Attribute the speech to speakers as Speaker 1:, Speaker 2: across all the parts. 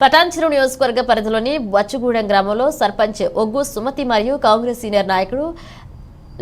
Speaker 1: పటాన్చెరు నియోజకవర్గ పరిధిలోని బచ్చుగూడెం గ్రామంలో సర్పంచ్ ఒగ్గు సుమతి మరియు కాంగ్రెస్ సీనియర్ నాయకుడు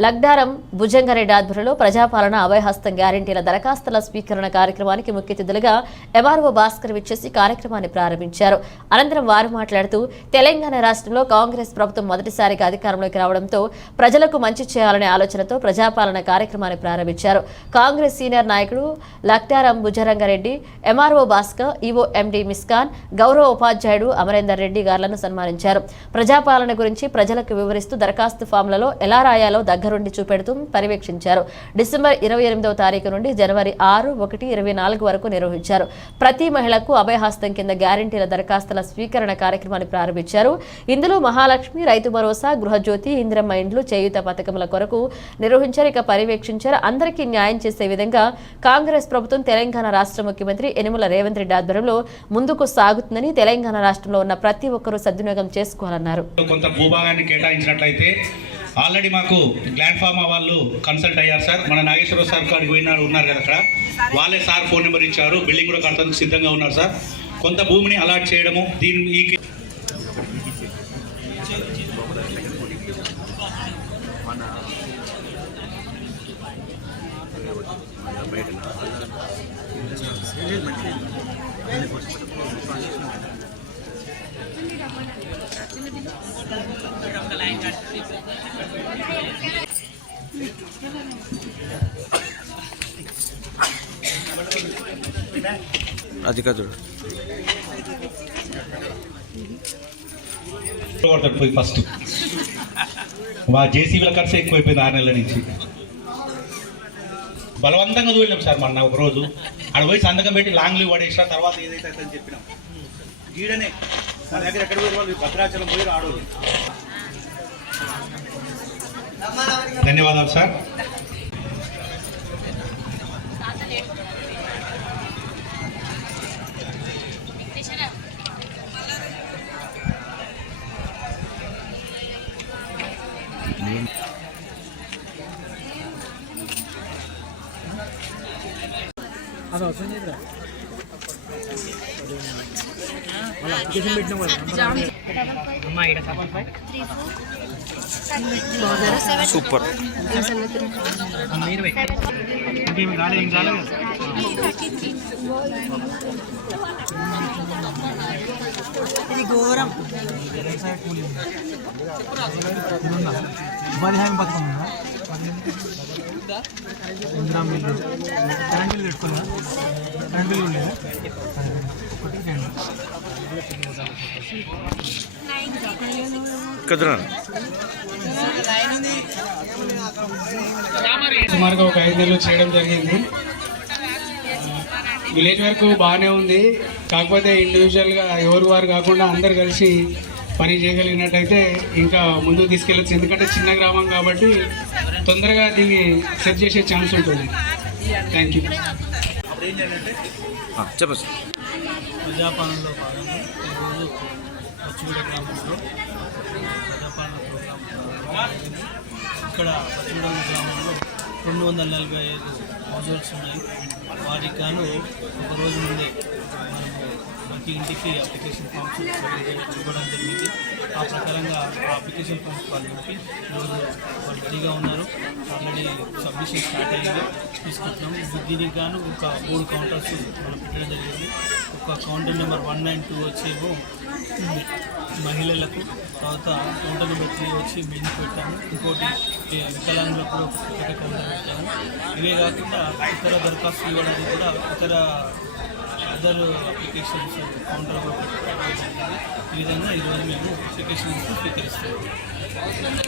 Speaker 1: లగ్డారం భుజంగారెడ్డి ఆధ్వర్యంలో ప్రజాపాలన అభయహస్తం గ్యారంటీల దరఖాస్తుల స్వీకరణ కార్యక్రమానికి ముఖ్య అతిథులుగా ఎంఆర్ఓ భాస్కర్ విచ్చేసి కార్యక్రమాన్ని ప్రారంభించారు. అనంతరం వారు మాట్లాడుతూ తెలంగాణ రాష్ట్రంలో కాంగ్రెస్ ప్రభుత్వం మొదటిసారిగా అధికారంలోకి రావడంతో ప్రజలకు మంచి చేయాలనే ఆలోచనతో ప్రజాపాలన కార్యక్రమాన్ని ప్రారంభించారు. కాంగ్రెస్ సీనియర్ నాయకుడు Laktaram Bhujarangareddy MRO Bhaskar EO MD Miskan గౌరవ ఉపాధ్యాయుడు అమరేందర్ రెడ్డి గారులను సన్మానించారు. ప్రజాపాలన గురించి ప్రజలకు వివరిస్తూ దరఖాస్తు ఫామ్లలో ఎలా రాయాలో దగ్గర దగ్గరుండి చూపెడుతూ పర్యవేక్షించారు. డిసెంబర్ ఇరవై ఎనిమిదవ తారీఖు నుండి జనవరి ఆరు ఒకటి ఇరవై నాలుగు వరకు నిర్వహించారు. ప్రతి మహిళకు అభయహస్తం కింద గ్యారంటీల దరఖాస్తుల స్వీకరణ కార్యక్రమాన్ని ప్రారంభించారు. ఇందులో మహాలక్ష్మి రైతు భరోసా గృహజ్యోతి ఇందిరమ్మ ఇండ్లు చేయూత పథకముల కొరకు నిర్వహించారు. ఇక పర్యవేక్షించారు. అందరికీ న్యాయం చేసే విధంగా కాంగ్రెస్ ప్రభుత్వం తెలంగాణ రాష్ట్ర ముఖ్యమంత్రి యనుమల రేవంత్ రెడ్డి ఆధ్వర్యంలో ముందుకు సాగుతుందని తెలంగాణ రాష్ట్రంలో ఉన్న ప్రతి ఒక్కరూ సద్వినియోగం చేసుకోవాలన్నారు.
Speaker 2: కొంత భూభాగాన్ని కేటాయించినట్లయితే ఆల్రెడీ మాకు గ్లాండ్ ఫార్మా వాళ్ళు కన్సల్ట్ అయ్యారు సార్. మన నాగేశ్వర సార్ కాడికి పోయినారు ఉన్నారు కదా అక్కడ. వాళ్ళే సార్ ఫోన్ నెంబర్ ఇచ్చారు. బిల్డింగ్ కూడా కడతానికి సిద్ధంగా ఉన్నారు సార్. కొంత భూమిని అలాట్ చేయడము దీని ఈ
Speaker 3: అది కాదు
Speaker 2: కొడతాడు పోయి ఫస్ట్. మా జేసీబీల ఖర్చు ఎక్కువైపోయింది ఆరు నెలల నుంచి. బలవంతంగా దూరినాం సార్ మొన్న ఒక రోజు. ఆడ పోయి సంతకం పెట్టి లాంగ్ లీవ్ పడేసిన తర్వాత ఏదైతే అని చెప్పినాం. గీడనే నా దగ్గర ఎక్కడ పోయి వాళ్ళు భద్రాచలం పోయి రాడు. ధన్యవాదాలు సార్.
Speaker 3: సూపర్.
Speaker 4: ఇది ఘోరం. హామీ పథకం ఉందా? కరెంట్ పెట్టుకున్నా కరెంట్ ఉండేదా
Speaker 5: సుమారుగా ఒక ఐదు నెలలు చేయడం జరిగింది. విలేజ్ వరకు బాగానే ఉంది. కాకపోతే ఇండివిజువల్గా ఎవరు వారు కాకుండా అందరు కలిసి పని చేయగలిగినట్టయితే ఇంకా ముందుకు తీసుకెళ్ళచ్చు. ఎందుకంటే చిన్న గ్రామం కాబట్టి తొందరగా దీన్ని సెట్ చేసే ఛాన్స్ ఉంటుంది. థ్యాంక్ యూ
Speaker 3: చెప్పచ్చు
Speaker 4: ప్రజాపాలనలో భాగంగా ఈరోజు పచ్చిగూడ గ్రామంలో ప్రజాపాలన ప్రోగ్రాం. ఇక్కడ పచ్చిగూడ గ్రామంలో రెండు వందల నలభై ఐదు హౌస్ హోల్డ్స్ ఉన్నాయి. వాటికి గాను ఒక రోజు ముందే ప్రతి ఇంటికి అప్లికేషన్ ఫామ్స్ ఇవ్వడం జరిగింది. ఆ ప్రకారంగా ఆ అప్లికేషన్ ఫామ్స్ వాళ్ళు నింపి ఈరోజు వాళ్ళు రెడీగా ఉన్నారు. ఆల్రెడీ సబ్మిషన్ స్టార్ట్ అయ్యింది తీసుకుంటున్నాము దీనికి గాను ఒక మూడు కౌంటర్స్ మనం పెట్టడం జరిగింది. ఒక counter number one nine two వచ్చేమో మహిళలకు తర్వాత కౌంటర్ నెంబర్ త్రీ వచ్చి మెయిన్కి పెట్టాము. ఇంకోటి ఈ వికలాంగులకు కూడా ఒక కౌంటర్ పెట్టాము. ఇవే కాకుండా ఇతర దరఖాస్తులు ఇవ్వడానికి కూడా ఇతర అదర్ అప్లికేషన్స్ కౌంటర్ ఈ విధంగా ఈరోజు మేము అప్లికేషన్స్ స్వీకరిస్తాము.